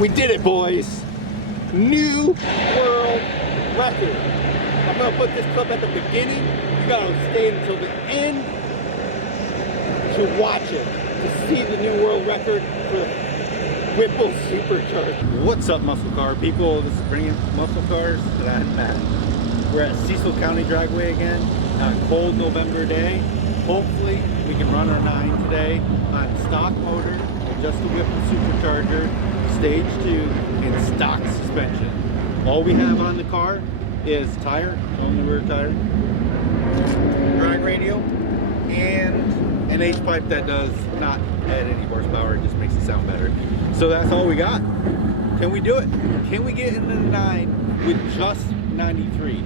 We did it, boys. New world record. I'm gonna put this clip at the beginning. You gotta stay until the end to watch it, to see the new world record for the Whipple Supercharger. What's up, muscle car people? This is bringing muscle cars that I'm at. We're at Cecil County Dragway again on a cold November day. Hopefully we can run our 9 today on stock motor, just the Whipple Supercharger, stage 2, and stock suspension. All we have on the car is tire, only rear tire, drag radio, and an H pipe that does not add any horsepower, it just makes it sound better. So that's all we got. Can we do it? Can we get into the 9 with just 93?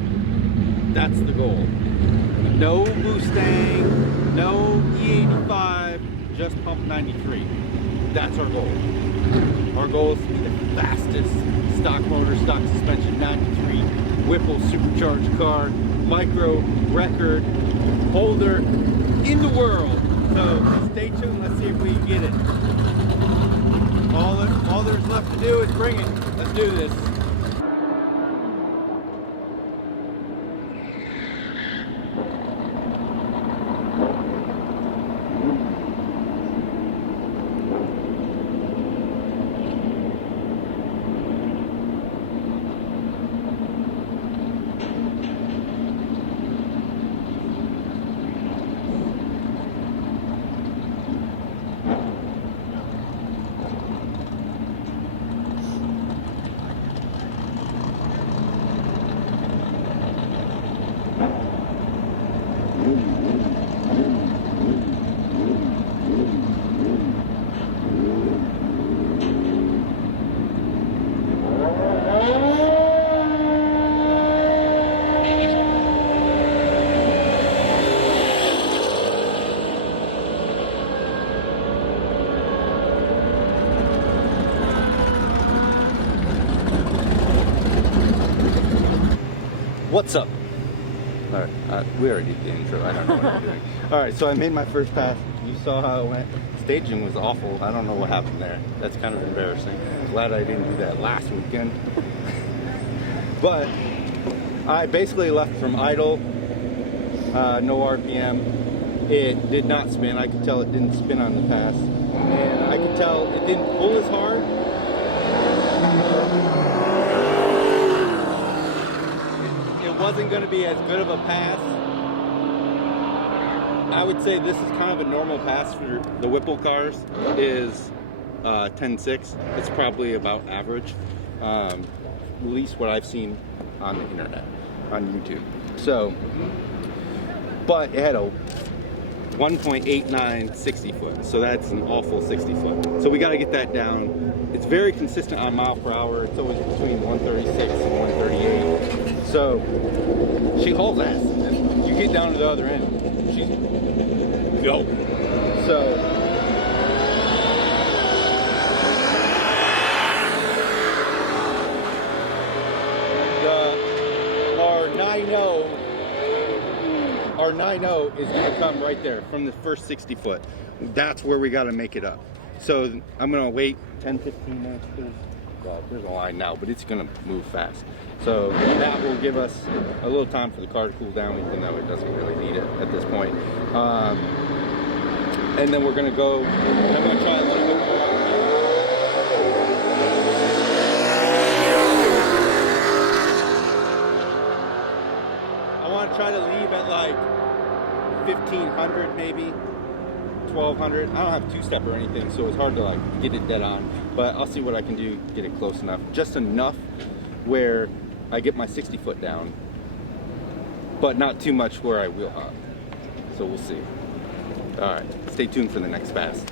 That's the goal. No Mustang, no E85, just pump 93. That's our goal. Our goal is to be the fastest stock motor, stock suspension 93 Whipple Supercharged car, micro record holder in the world. So stay tuned, let's see if we can get it. All there's left to do is bring it. Let's do this. What's up? Alright, we already did the intro. I don't know what I'm doing. Alright, so I made my first pass. You saw how it went. Staging was awful. I don't know what happened there. That's kind of embarrassing. Glad I didn't do that last weekend. But I basically left from idle, no RPM. It did not spin. I could tell it didn't spin on the pass. And I could tell it didn't pull as hard. Wasn't going to be as good of a pass. I would say this is kind of a normal pass for the Whipple cars, is 10.6. It's probably about average, at least what I've seen on the internet, on YouTube. So, but it had a 1.89 60 foot, so that's an awful 60 foot. So we got to get that down. It's very consistent on mile per hour. It's always between 136 and 138. So she hauls ass. You get down to the other end, she's go. So our 9.0 is going to come right there from the first 60 foot. That's where we got to make it up. So I'm going to wait 10-15 minutes. There's a line now, but it's going to move fast. So that will give us a little time for the car to cool down, even though it doesn't really need it at this point. And then we're going to go, I'm going to try a little bit more. I want to try to leave at like 1,500 maybe, 1,200. I don't have two-step or anything, so it's hard to like get it dead on. But I'll see what I can do, get it close enough. Just enough where I get my 60 foot down, but not too much where I wheel hop. So we'll see. All right, stay tuned for the next pass.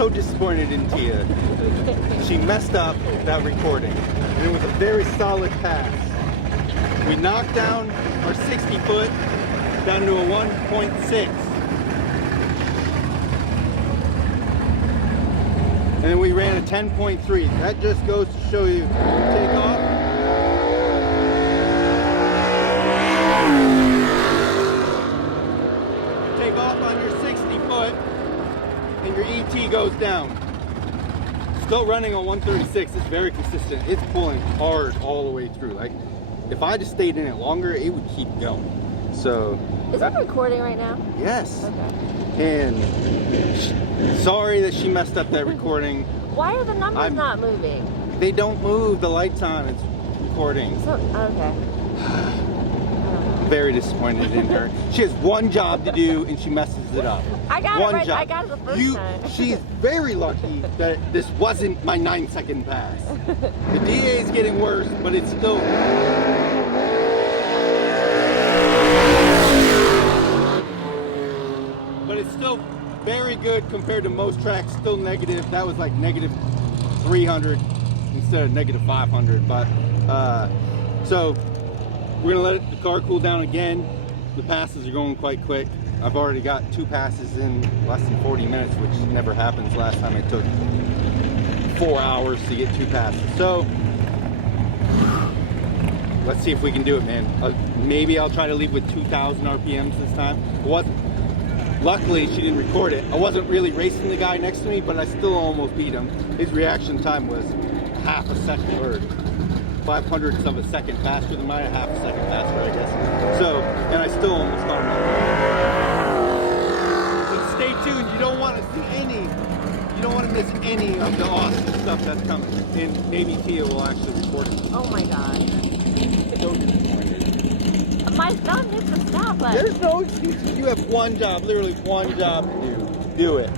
so disappointed in Tia. She messed up that recording, and it was a very solid pass. We knocked down our 60 foot down to a 1.6. And then we ran a 10.3. That just goes to show you, take off. Take off on your 60 foot and your ET goes down. Still running on 136, it's very consistent. It's pulling hard all the way through. Like, if I just stayed in it longer, it would keep going. So. Is it recording right now? Yes. Okay. And sorry that she messed up that recording. Why are the numbers not moving? They don't move, the light's on, it's recording. So, okay. Very disappointed in her. She has one job to do and she messes it up. I got one it right. job. I got it the first time. She's very lucky that this wasn't my 9-second pass. The DA is getting worse, but it's still. But it's still very good compared to most tracks. Still negative. That was like negative 300 instead of negative 500. But so. We're gonna let the car cool down again. The passes are going quite quick. I've already got 2 passes in less than 40 minutes, which never happens. Last time it took 4 hours to get 2 passes. So let's see if we can do it, man. Maybe I'll try to leave with 2,000 RPMs this time. Luckily, she didn't record it. I wasn't really racing the guy next to me, but I still almost beat him. His reaction time was half a second or 500ths of a second faster than mine, half a second faster, I guess. So, and I still almost got him. So stay tuned. You don't want to see you don't want to miss any of the awesome stuff that's coming. And maybe Tia will actually record it. Oh my god. So disappointed. My thumb hit the stop button. There's no excuses. You have one job, literally one job to do. Do it.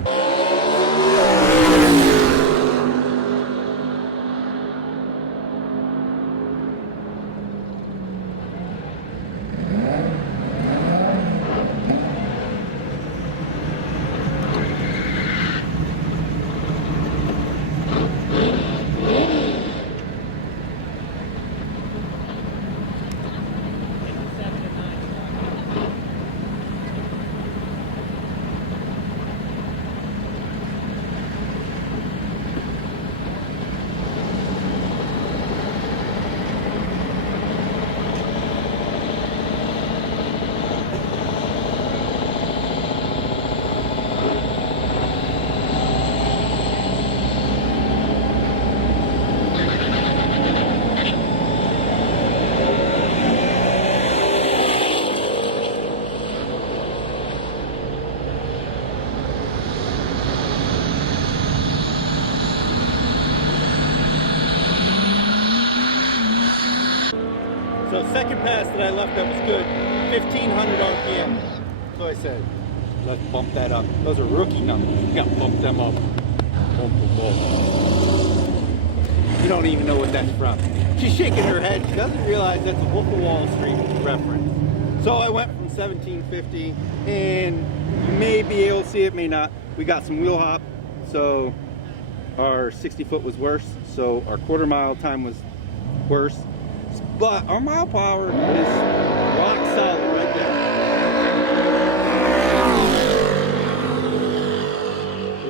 So second pass that I left up was good, 1,500 RPM. So I said, let's bump that up. Those are rookie numbers. You gotta bump them up. You don't even know what that's from. She's shaking her head. She doesn't realize that's a Wolf of Wall Street reference. So I went from 1750, and you may be able to see it, may not. We got some wheel hop, so our 60 foot was worse. So our quarter mile time was worse. But our mile power is rock solid right there.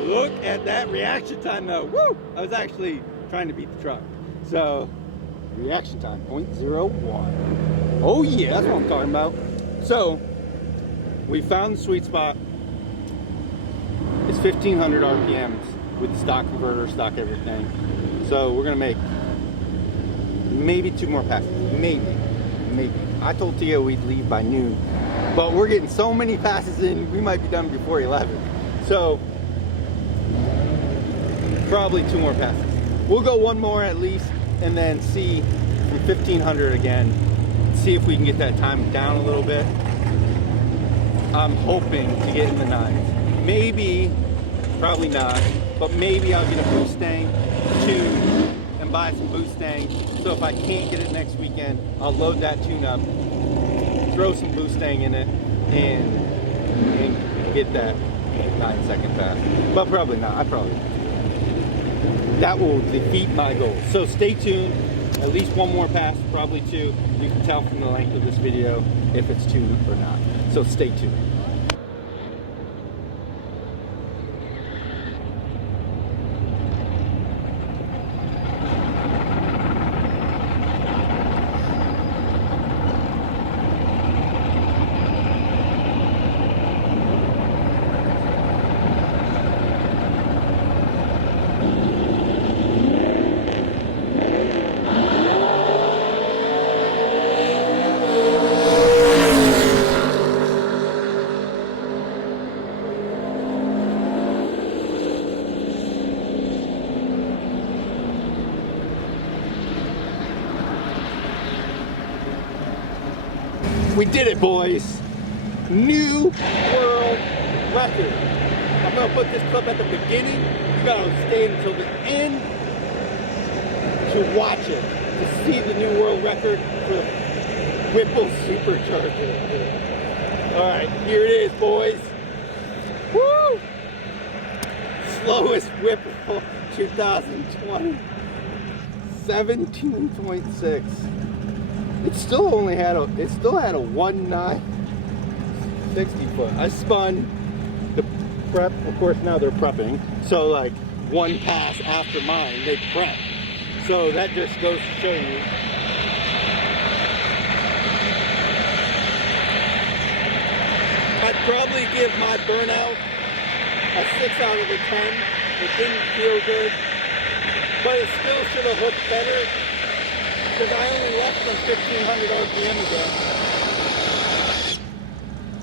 Look at that reaction time though. Woo! I was actually trying to beat the truck. So, reaction time, 0.01. Oh yeah, that's what I'm talking about. So, we found the sweet spot. It's 1,500 RPMs with the stock converter, stock everything. So, we're gonna make maybe 2 more passes. Maybe. I told Tia we'd leave by noon, but we're getting so many passes in, we might be done before 11. So, probably 2 more passes. We'll go 1 more at least, and then see from 1,500 again, see if we can get that time down a little bit. I'm hoping to get in the 9s. Maybe, probably not, but maybe I'll get a Mustang too, and buy some Mustang. So if I can't get it next weekend, I'll load that tune-up, throw some Mustang in it, and get that. 9-second pass. But probably not. That will defeat my goal. So stay tuned. At least one more pass, probably 2. You can tell from the length of this video if it's 2 or not. So stay tuned. We did it, boys. New world record. I'm gonna put this clip at the beginning. You gotta stay until the end to watch it, to see the new world record for the Whipple Supercharger. All right, here it is, boys. Woo! Slowest Whipple 2020. 17.6. It still had a 1960 foot. I spun the prep, of course now they're prepping. So like one pass after mine, they prep. So that just goes to show you. I'd probably give my burnout a 6 out of a 10. It didn't feel good, but it still should have hooked better. Because I only left from 1500 RPM again.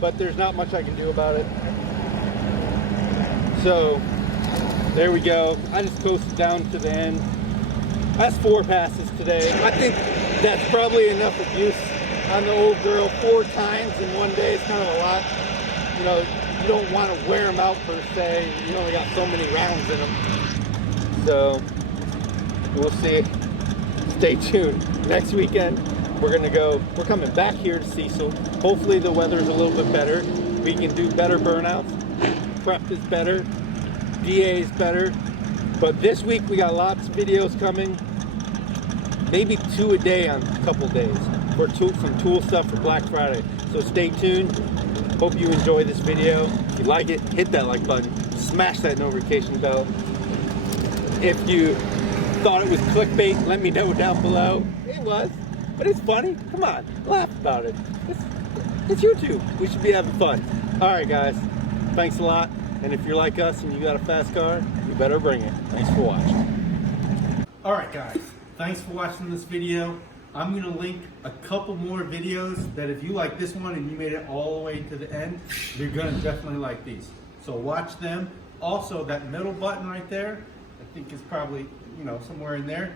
But there's not much I can do about it. So, there we go. I just coasted down to the end. That's 4 passes today. I think that's probably enough abuse on the old girl. 4 times in one day is kind of a lot. You know, you don't want to wear them out per se. You only got so many rounds in them. So, we'll see. Stay tuned. Next weekend, we're coming back here to Cecil. Hopefully the weather's a little bit better. We can do better burnouts. Prep is better. DA is better. But this week we got lots of videos coming. Maybe 2 a day on a couple days. For some tool stuff for Black Friday. So stay tuned. Hope you enjoy this video. If you like it, hit that like button. Smash that notification bell. If you thought it was clickbait, let me know down below. It was, but it's funny. Come on, laugh about it. It's YouTube. We should be having fun. All right, guys. Thanks a lot. And if you're like us and you got a fast car, you better bring it. Thanks for watching. All right, guys. Thanks for watching this video. I'm going to link a couple more videos that if you like this one and you made it all the way to the end, you're going to definitely like these. So watch them. Also, that middle button right there, I think is probably, you know, somewhere in there.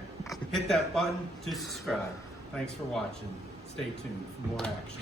Hit that button to subscribe. Thanks for watching. Stay tuned for more action.